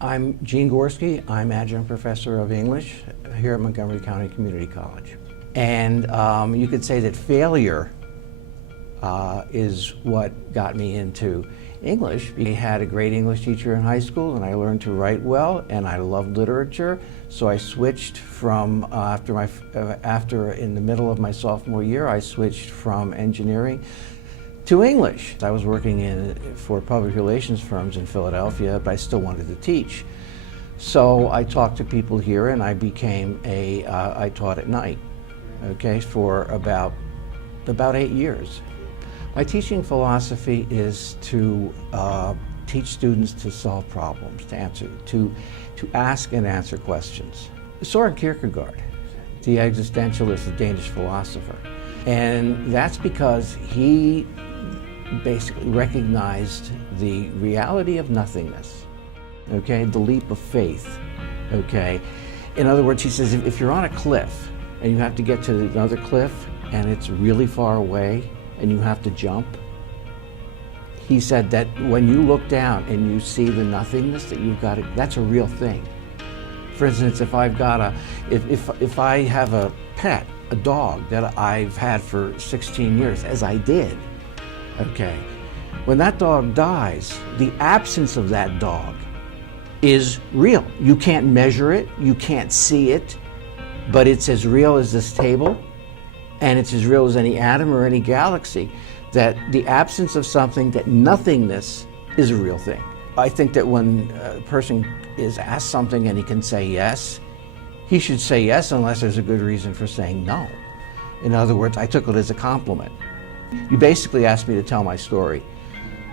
I'm Gene Gorsky. I'm adjunct professor of English here at Montgomery County Community College. And you could say that failure is what got me into English. I had a great English teacher in high school, and I learned to write well, and I loved literature. So I switched from, after in the middle of my sophomore year, I switched from engineering to English. I was working for public relations firms in Philadelphia, but I still wanted to teach. So I talked to people here, and I became I taught at night, okay, for about 8 years. My teaching philosophy is to teach students to solve problems, to ask and answer questions. Søren Kierkegaard, the existentialist, the Danish philosopher, and that's because he basically recognized the reality of nothingness, okay, the leap of faith, okay. In other words, he says, if you're on a cliff and you have to get to another cliff and it's really far away and you have to jump, he said that when you look down and you see the nothingness that you've got, that's a real thing. For instance, if I've got if I have a pet, a dog that I've had for 16 years, as I did, okay, when that dog dies, the absence of that dog is real. You can't measure it, you can't see it, but it's as real as this table, and it's as real as any atom or any galaxy, that the absence of something, that nothingness, is a real thing. I think that when a person is asked something and he can say yes, he should say yes unless there's a good reason for saying no. In other words, I took it as a compliment. You basically asked me to tell my story.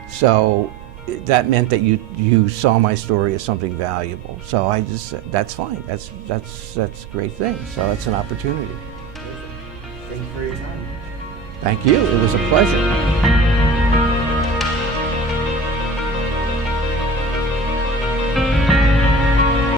So that meant that you saw my story as something valuable. So I just said, that's fine, that's a great thing. So that's an opportunity. Thank you for your time. Thank you, it was a pleasure.